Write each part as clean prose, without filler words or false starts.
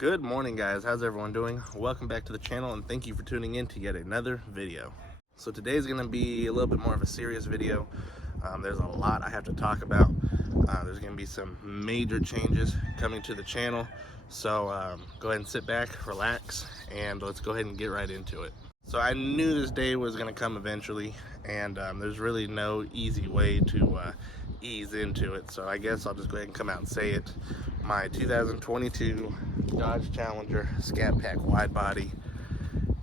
Good morning, guys. How's everyone doing? Welcome back to the channel and thank you for tuning in to yet another video. So today's going to be a little bit more of a serious video. There's a lot I have to talk about. There's going to be some major changes coming to the channel. So go ahead and sit back, relax, and let's go ahead and get right into it. So I knew this day was going to come eventually, and there's really no easy way to ease into it. So I guess I'll just go ahead and come out and say it. My 2022 Dodge Challenger Scat Pack Widebody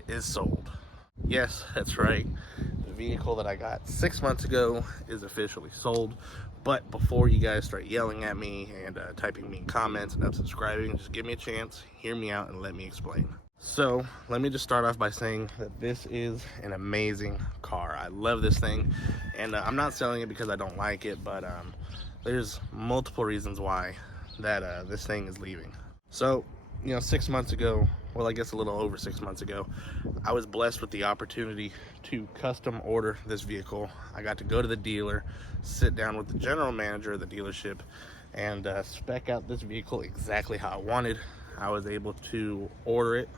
is sold. Yes, that's right. The vehicle that I got 6 months ago is officially sold. But before you guys start yelling at me and typing me in comments and unsubscribing, just give me a chance, hear me out, and let me explain. So let me just start off by saying that this is an amazing car. I love this thing, and I'm not selling it because I don't like it, but there's multiple reasons why that this thing is leaving. So, 6 months ago, well, I guess a little over 6 months ago, I was blessed with the opportunity to custom order this vehicle. I got to go to the dealer, sit down with the general manager of the dealership, and spec out this vehicle exactly how I wanted. I was able to order it,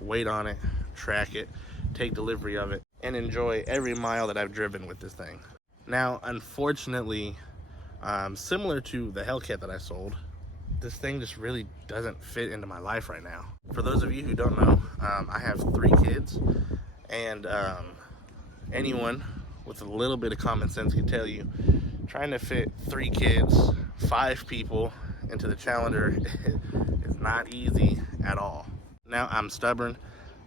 wait on it, track it, take delivery of it, and enjoy every mile that I've driven with this thing. Now, unfortunately, similar to the Hellcat that I sold, this thing just really doesn't fit into my life right now. For those of you who don't know, I have 3 kids, and anyone with a little bit of common sense can tell you, trying to fit 3 kids, 5 people into the Challenger is not easy at all. Now, I'm stubborn.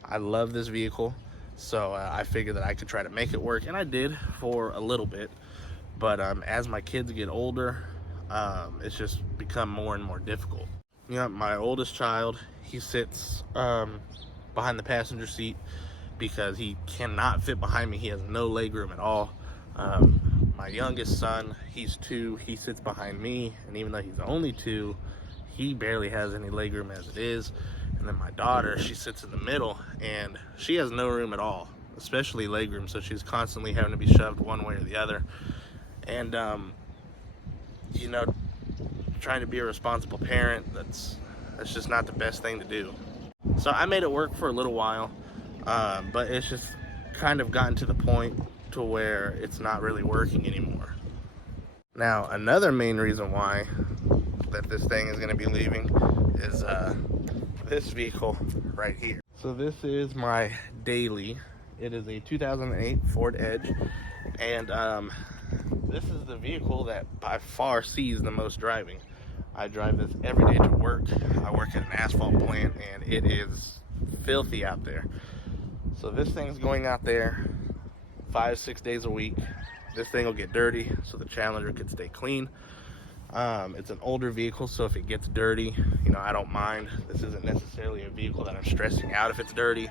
I love this vehicle, so I figured that I could try to make it work, and I did for a little bit. But as my kids get older, it's just become more and more difficult. My oldest child, he sits behind the passenger seat because he cannot fit behind me. He has no leg room at all. My youngest son, he's 2, he sits behind me, and even though he's only 2, he barely has any leg room as it is. And then my daughter, she sits in the middle, and she has no room at all, especially leg room, so she's constantly having to be shoved one way or the other. And trying to be a responsible parent, that's just not the best thing to do. So I made it work for a little while, but it's just kind of gotten to the point to where it's not really working anymore. Now, another main reason why that this thing is going to be leaving is this vehicle right here. So this is my daily. It is a 2008 Ford Edge, and this is the vehicle that by far sees the most driving. I drive this every day to work. I work at an asphalt plant, and it is filthy out there. So this thing's going out there 5-6 days a week. This thing will get dirty, so the Challenger could stay clean. It's an older vehicle, so if it gets dirty, I don't mind. This isn't necessarily a vehicle that I'm stressing out if it's dirty.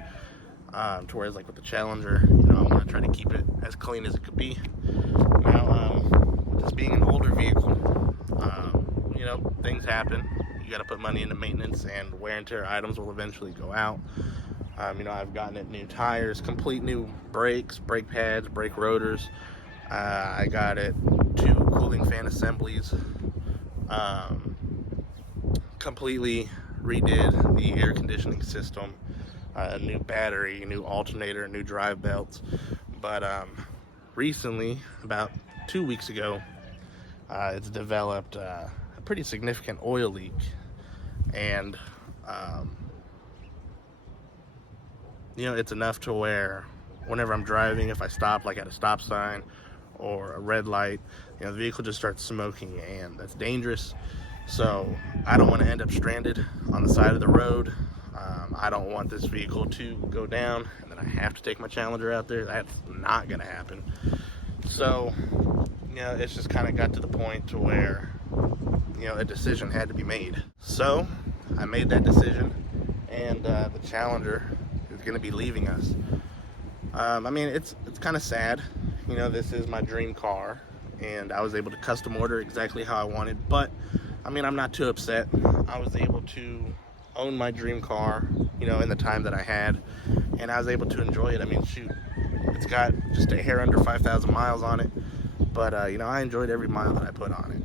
To whereas like with the Challenger, I'm gonna try to keep it as clean as it could be. Now, with this being an older vehicle, things happen. You gotta put money into maintenance, and wear and tear items will eventually go out. I've gotten it new tires, complete new brakes, brake pads, brake rotors. I got it 2 cooling fan assemblies, completely redid the air conditioning system, a new battery, new alternator, new drive belts. But recently, about 2 weeks ago, it's developed a pretty significant oil leak, and it's enough to where whenever I'm driving, if I stop like at a stop sign or a red light, the vehicle just starts smoking, and that's dangerous. So I don't want to end up stranded on the side of the road. I don't want this vehicle to go down and then I have to take my Challenger out there. That's not gonna happen. So it's just kind of got to the point to where a decision had to be made. So I made that decision, and the Challenger is going to be leaving us. It's kind of sad. This is my dream car, and I was able to custom order exactly how I wanted. But I'm not too upset. I was able to own my dream car, in the time that I had, and I was able to enjoy it. Shoot, it's got just a hair under 5,000 miles on it, but I enjoyed every mile that I put on it.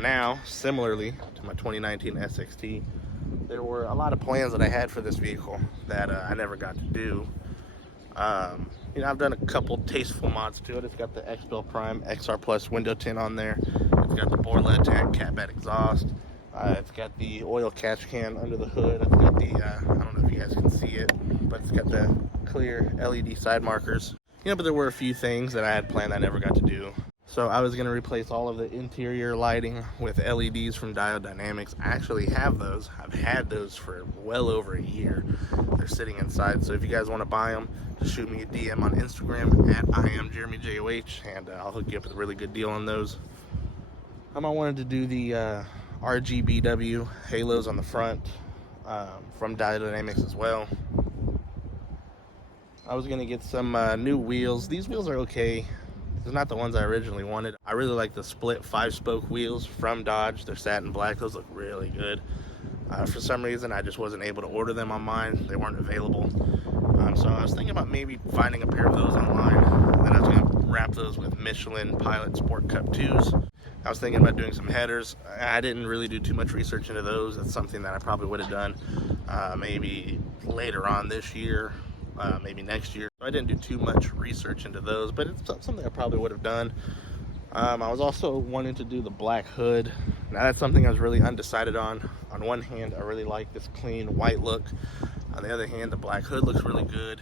Now, similarly to my 2019 SXT, there were a lot of plans that I had for this vehicle that I never got to do. I've done a couple tasteful mods to it. It's got the XPEL Prime XR Plus window tint on there. It's got the Borla tank cat bed exhaust. It's got the oil catch can under the hood. It's got the, I don't know if you guys can see it, but it's got the clear LED side markers. But there were a few things that I had planned I never got to do. So I was going to replace all of the interior lighting with LEDs from Diode Dynamics. I actually have those. I've had those for well over a year. They're sitting inside. So if you guys want to buy them, just shoot me a DM on Instagram at IamJeremyJOH, and I'll hook you up with a really good deal on those. I wanted to do the RGBW halos on the front from Diode Dynamics as well. I was going to get some new wheels. These wheels are okay. They're not the ones I originally wanted. I really like the split 5-spoke wheels from Dodge. They're satin black. Those look really good. For some reason, I just wasn't able to order them on mine. They weren't available. So I was thinking about maybe finding a pair of those online. And then I was going to wrap those with Michelin Pilot Sport Cup 2s. I was thinking about doing some headers. I didn't really do too much research into those. That's something that I probably would have done maybe later on this year. Maybe next year. I didn't do too much research into those, but it's something I probably would have done. I was also wanting to do the black hood. Now that's something I was really undecided on. On one hand, I really like this clean white look. On the other hand, the black hood looks really good.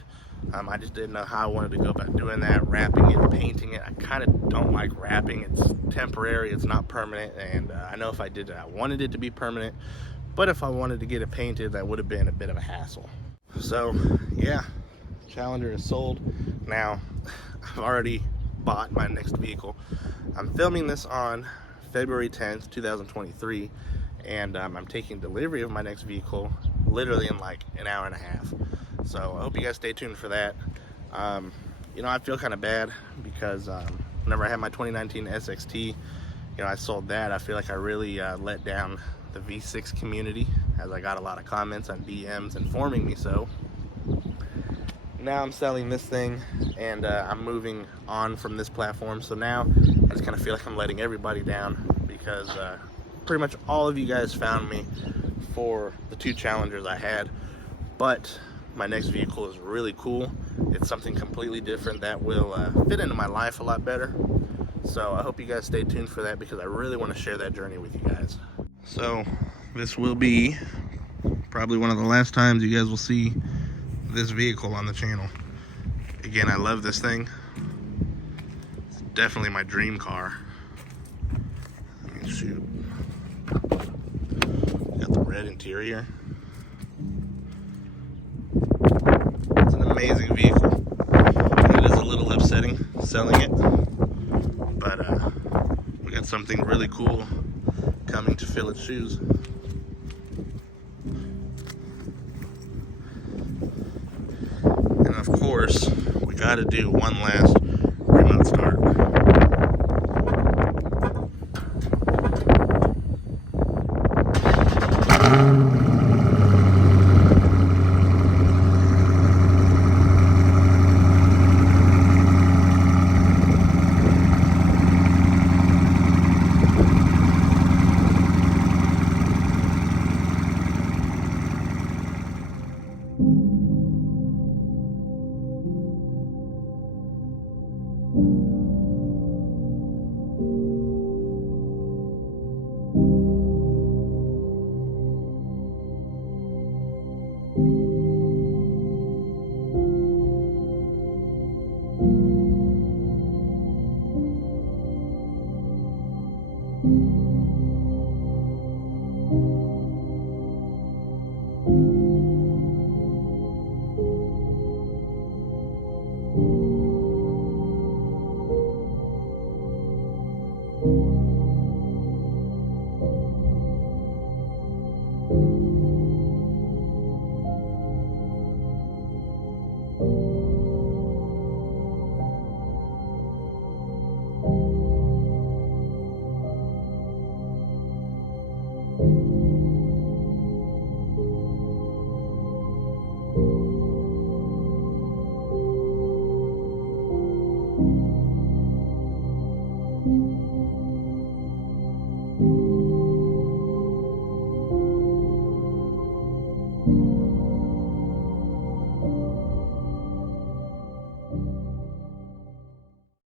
I just didn't know how I wanted to go about doing that, wrapping it, painting it. I kind of don't like wrapping. It's temporary, it's not permanent, and I know if I did it, I wanted it to be permanent, but if I wanted to get it painted, that would have been a bit of a hassle. So yeah, Challenger is sold. Now I've already bought my next vehicle. I'm filming this on February 10th 2023, and I'm taking delivery of my next vehicle literally in like an hour and a half. So I hope you guys stay tuned for that. I feel kind of bad because whenever I had my 2019 SXT, I sold that. I feel like I really let down the V6 community, as I got a lot of comments on DMs informing me so. Now I'm selling this thing, and I'm moving on from this platform. So now I just kind of feel like I'm letting everybody down, because pretty much all of you guys found me for the 2 Challengers I had. But my next vehicle is really cool. It's something completely different that will fit into my life a lot better. So I hope you guys stay tuned for that, because I really want to share that journey with you guys. So this will be probably one of the last times you guys will see this vehicle on the channel. Again, I love this thing. It's definitely my dream car. I mean, shoot. Got the red interior. It's an amazing vehicle. It is a little upsetting selling it, but we got something really cool coming to fill its shoes. And of course, we gotta do one last remote start.